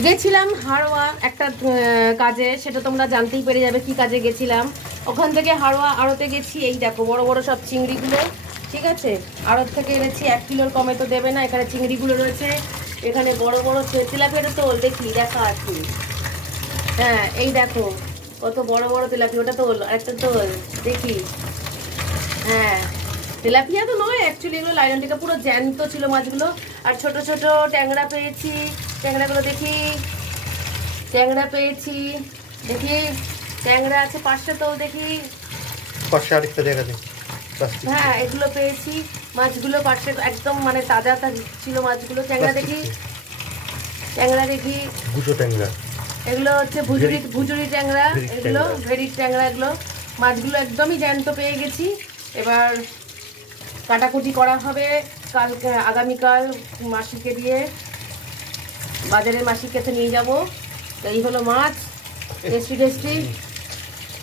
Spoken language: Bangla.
গেছিলাম হাড়োয়া একটা কাজে, সেটা তোমরা জানতেই পেরে যাবে কি কাজে গেছিলাম। ওখান থেকে হাড়োয়া আড়তে গেছি। এই দেখো বড় বড় সব চিংড়িগুলো, ঠিক আছে, আড়ত থেকে এনেছি। 1 কিলোর কমে তো দেবে না। এখানে চিংড়িগুলো রয়েছে, এখানে বড় বড় তেলাপিয়াটা তোল, দেখি দেখা আছে। হ্যাঁ এই দেখো কত বড় বড় তেলাপিয়া, ওটা তোল, আরেকটা তোল দেখি। হ্যাঁ তেলাপিয়া তো নয় অ্যাকচুয়ালি, এগুলো লাইলন টিকা, পুরো জ্যান্ত ছিল মাছগুলো। আর ছোট ছোট ট্যাংরা পেয়েছি, ট্যাংরাগুলো দেখি। ট্যাংরা পেয়েছি, দেখি ট্যাংরা আছে 5টা তোল দেখি। পাশে আরেকটা দেখা দিন। হ্যাঁ এগুলো পেয়েছি, মাছগুলো পাশে একদম মানে তাজা তাজা ছিল মাছগুলো। ট্যাংরা দেখি, ট্যাংরা দেখি, গুজো ট্যাংরা, এগুলো হচ্ছে ভুজুরি ট্যাংরা, এগুলো ভেরির ট্যাংরা। এগুলো মাছগুলো একদমই জ্যান্ত পেয়ে গেছি। এবার কাটাকুটি করা হবে কালকে, আগামীকাল মাসিকে দিয়ে বাজারে মাসির কাছে নিয়ে যাবো। তো এই হলো মাছ, টেস্টি টেস্টি।